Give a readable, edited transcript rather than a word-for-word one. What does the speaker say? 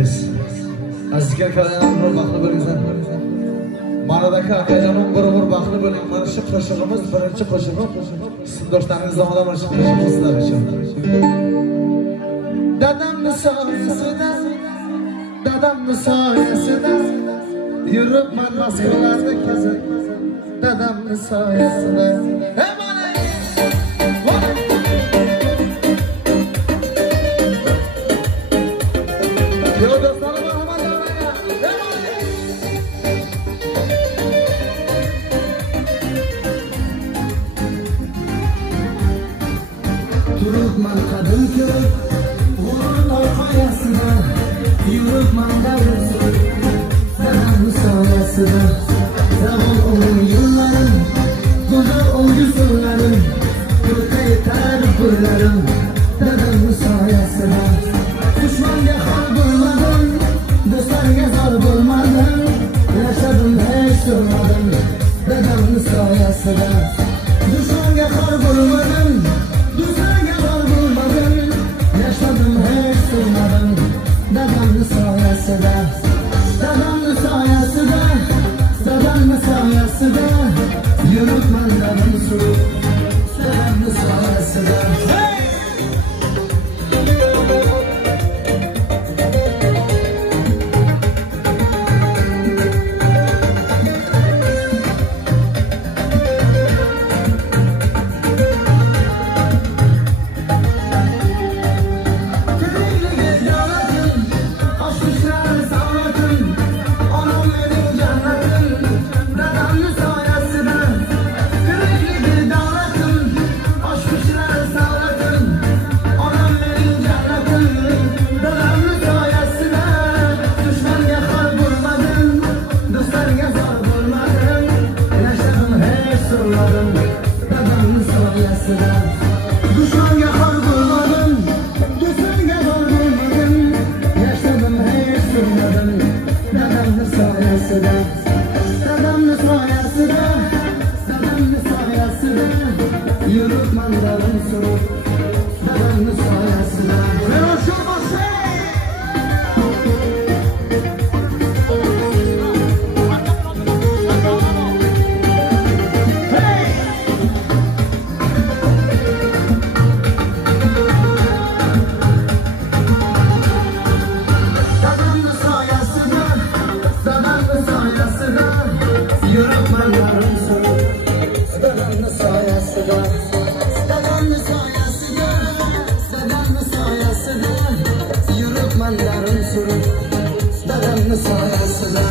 Aziz. Azizga kalayam bir baxtli bo'linglar. Manadagi akajonim bir baxtli bo'ling. Mana shu qo'shig'imiz birinchi qo'shig'im. Sinfdoshlaringiz tomonidan mana shu qo'shig'imiz sizlar uchun. Dadamni soyasida yuribman Moskvalarda kezib. Dadamni soyasida. Turibman qadim ko'rib, g'urur qoyasida, yuribman davr dadamni soyasida. Zavol umr yo'llarim, go'zal o'yinlarim, ko'paytar qo'llarim, dadamni soyasida. Dushmanga xor bo'lmadim, do'stlarga zor bo'lmadim, yashadim hech so'rmadim, dadamni soyasida. Dushmanga xor bo'lmadim, dadamni soyasida, dadamni soyasida, dadamni soyasida, yuribman dadim surib, dadamni soyasida. Dadamni soyasida, dushmanga xor bo'lmadim, do'stlarga zor bo'lmadim, yashadim hech so'rmadim, dadamni soyasida, dadamni soyasida, dadamni soyasida, yuribman dadim surib, dadamni soyasida. Yuribman dadim surib, dadamni soyasida, dadamni soyasida, dadamni soyasida, yuribman dadim surib, dadamni soyasida.